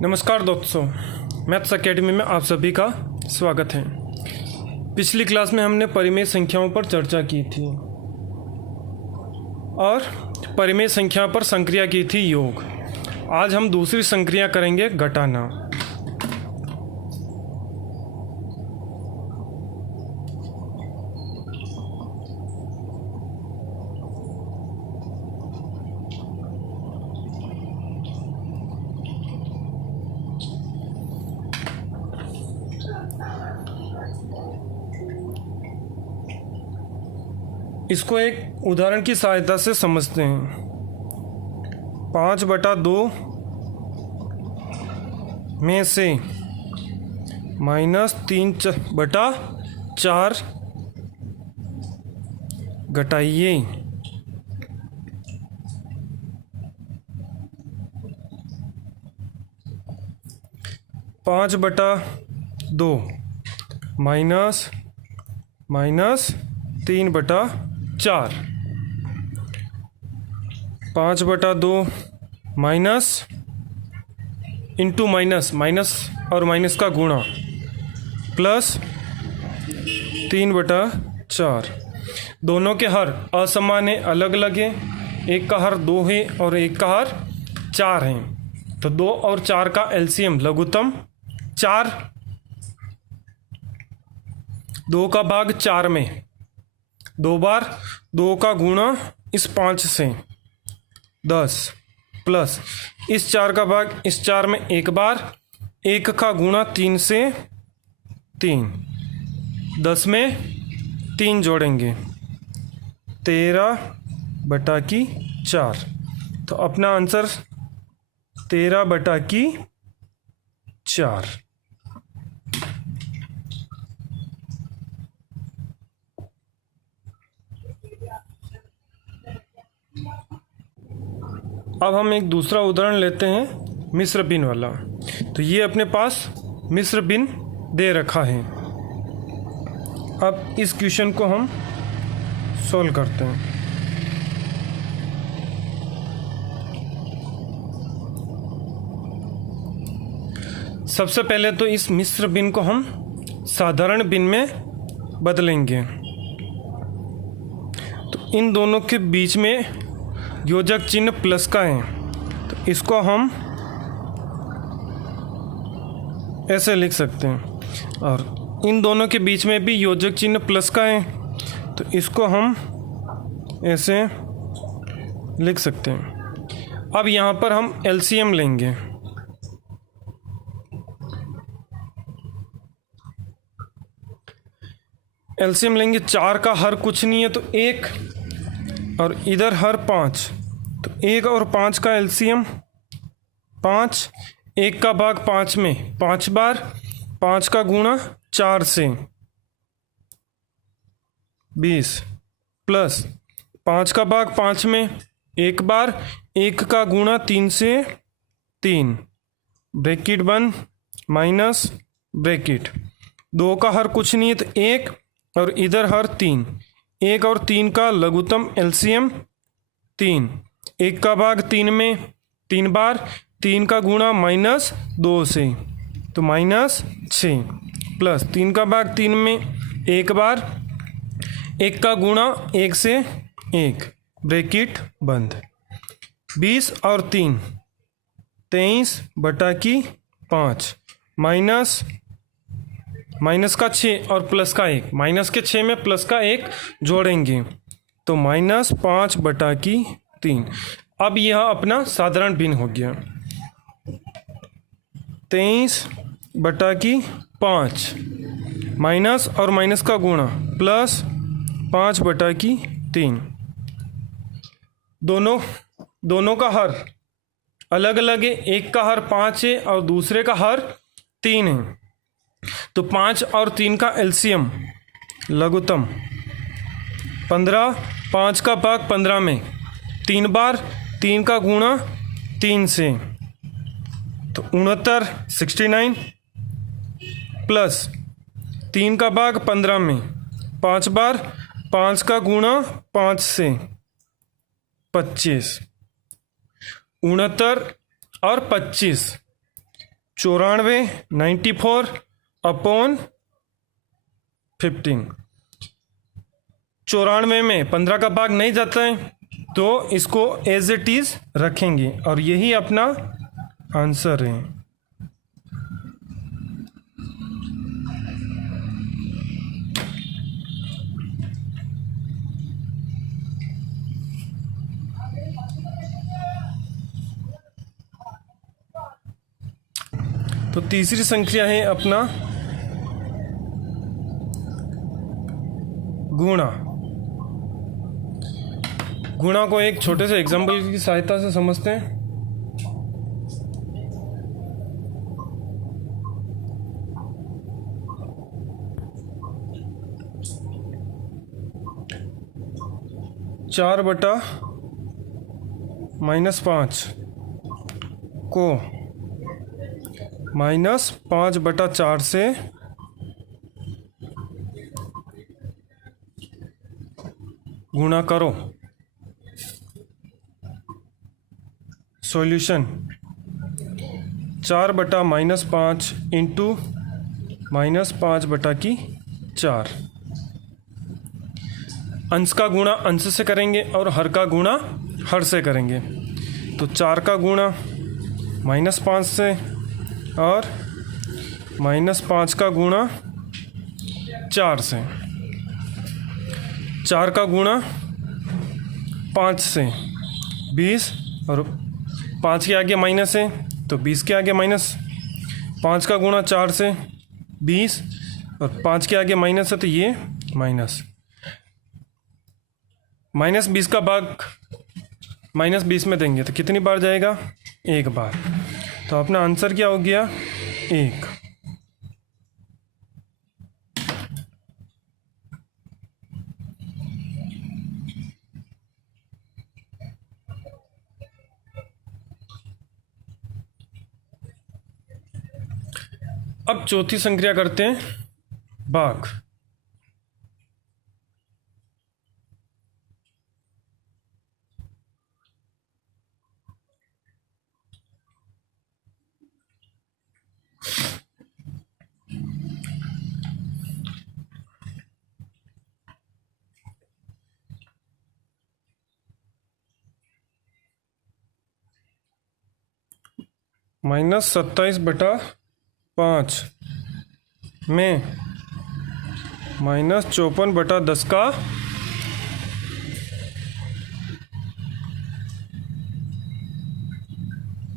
नमस्कार दोस्तों, maths academy में आप सभी का स्वागत है। पिछली क्लास में हमने परिमेय संख्याओं पर चर्चा की थी और परिमेय संख्या पर संक्रिया की थी योग। आज हम दूसरी संक्रिया करेंगे घटाना। इसको एक उदाहरण की सहायता से समझते हैं। 5/2 में से -3/4 घटाइए। -3/4 5/2 माइनस इंटू माइनस, माइनस और माइनस का गुणा, प्लस 3/4। दोनों के हर असमान है, अलग अलग है। एक का हर 2 है और एक का हर 4 है। तो 2 और 4 का एलसीएम लघुत्तम 4। 2 का भाग 4 में 2 बार, 2 का गुणा इस 5 से 10, प्लस इस 4 का भाग इस 4 में 1 बार, 1 का गुणा 3 से 3, 10 में 3 जोड़ेंगे 13/4। तो अपना आंसर 13/4। अब हम एक दूसरा उदाहरण लेते हैं मिश्र भिन्न वाला। तो ये अपने पास मिश्र भिन्न दे रखा है। अब इस क्वेश्चन को हम सॉल्व करते हैं। सबसे पहले तो इस मिश्र भिन्न को हम साधारण भिन्न में बदलेंगे। तो इन दोनों के बीच में योजक चिन्ह प्लस का है, तो इसको हम ऐसे लिख सकते हैं। और इन दोनों के बीच में भी योजक चिन्ह प्लस का है, तो इसको हम ऐसे लिख सकते हैं। अब यहाँ पर हम एलसीएम लेंगे। एलसीएम लेंगे, 4 का हर कुछ नहीं है तो 1, और इधर हर 5, तो 1 और 5 का एलसीएम 5। 1 का भाग 5 में 5 बार, 5 का गुणा 4 से 20, प्लस 5 का भाग 5 में 1 बार, 1 का गुणा 3 से 3, ब्रैकेट बंद, माइनस ब्रैकेट। 2 का हर कुछ नहीं है तो 1, और इधर हर 3। 1 और 3 का लघुत्तम एलसीएम 3। 1 का भाग 3 में 3 बार, 3 का गुणा -2 से, तो -6, प्लस 3 का भाग 3 में 1 बार, 1 का गुणा 1 से 1, ब्रैकेट बंद। 20 और 3 23/5, माइनस का 6 और प्लस का 1, माइनस के 6 में प्लस का 1 जोड़ेंगे तो -5/3। अब यह अपना साधारण भिन्न हो गया। 23/5 माइनस और माइनस का गुणा, प्लस 5/3। दोनों का हर अलग अलग है। एक का हर 5 है और दूसरे का हर 3 है। तो 5 और 3 का एलसीएम लघुत्तम 15। 5 का भाग 15 में 3 बार, 3 का गुणा 3 से, तो 69, प्लस 3 का भाग 15 में 5 बार, 5 का गुणा 5 से 25। 69 और 25 94 94 अपॉन 15। 94 में 15 का भाग नहीं जाता है तो इसको एज इट इज रखेंगे और यही अपना आंसर है। तो तीसरी संख्या है अपना गुणा। गुणा को एक छोटे से एग्जाम्पल की सहायता से समझते हैं। चार बटा -5 को -5/4 से गुणा करो। सॉल्यूशन 4 बटा -5 इंटू -5/4। अंश का गुणा अंश से करेंगे और हर का गुणा हर से करेंगे। तो 4 का गुणा -5 से और -5 का गुणा 4 से। 4 का गुणा 5 से 20 और 5 के आगे माइनस है तो 20 के आगे माइनस। 5 का गुणा 4 से 20 और 5 के आगे माइनस है तो ये माइनस। -20 का भाग -20 में देंगे तो कितनी बार जाएगा? एक बार। तो अपना आंसर क्या हो गया? 1। अब चौथी संक्रिया करते हैं, भाग। -27/5 में -54/10 का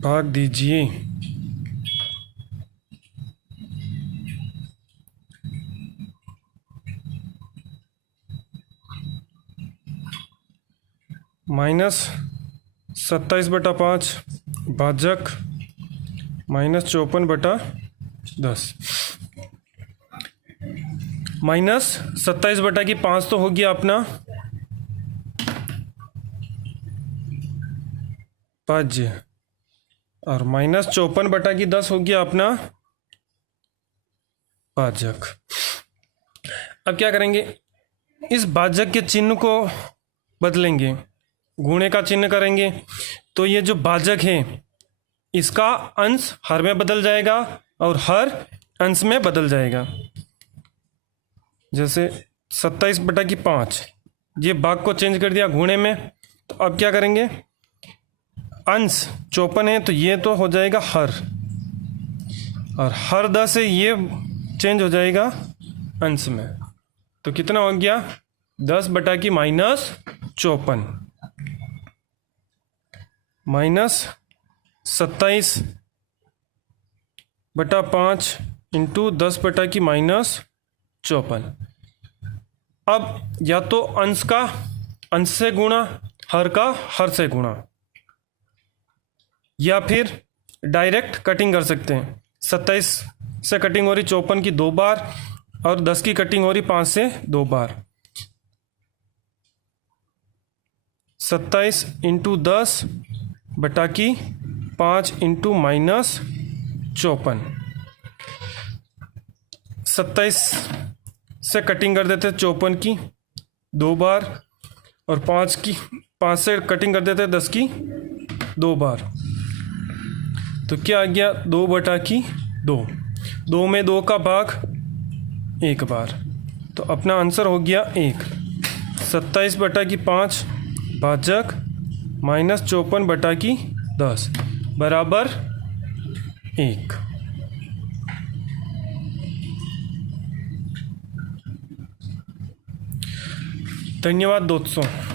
भाग दीजिए। -27/5 भाजक -54/10। -27/5 तो हो गया अपना भाज्य और -54/10 हो गया अपना भाजक। अब क्या करेंगे? इस भाजक के चिन्ह को बदलेंगे, गुणे का चिन्ह करेंगे तो ये जो भाजक है इसका अंश हर में बदल जाएगा और हर अंश में बदल जाएगा। जैसे 27/5 ये भाग को चेंज कर दिया गुणे में। तो अब क्या करेंगे? अंश 54 है तो ये तो हो जाएगा हर, और हर 10 है ये चेंज हो जाएगा अंश में। तो कितना हो गया? 10/-54 -27/5 इंटू 10/-54। अब या तो अंश का अंश से गुणा, हर का हर से गुणा, या फिर डायरेक्ट कटिंग कर सकते हैं। 27 से कटिंग हो रही 54 की 2 बार और 10 की कटिंग हो रही 5 से 2 बार। 27 इंटू 10/5 इंटू -54। 27 से कटिंग कर देते 54 की 2 बार और 5 से कटिंग कर देते 10 की 2 बार। तो क्या आ गया 2/2, 2 में 2 का भाग 1 बार, तो अपना आंसर हो गया 1। 27/5 भाजक -54/10 बराबर 1। धन्यवाद दोस्तों।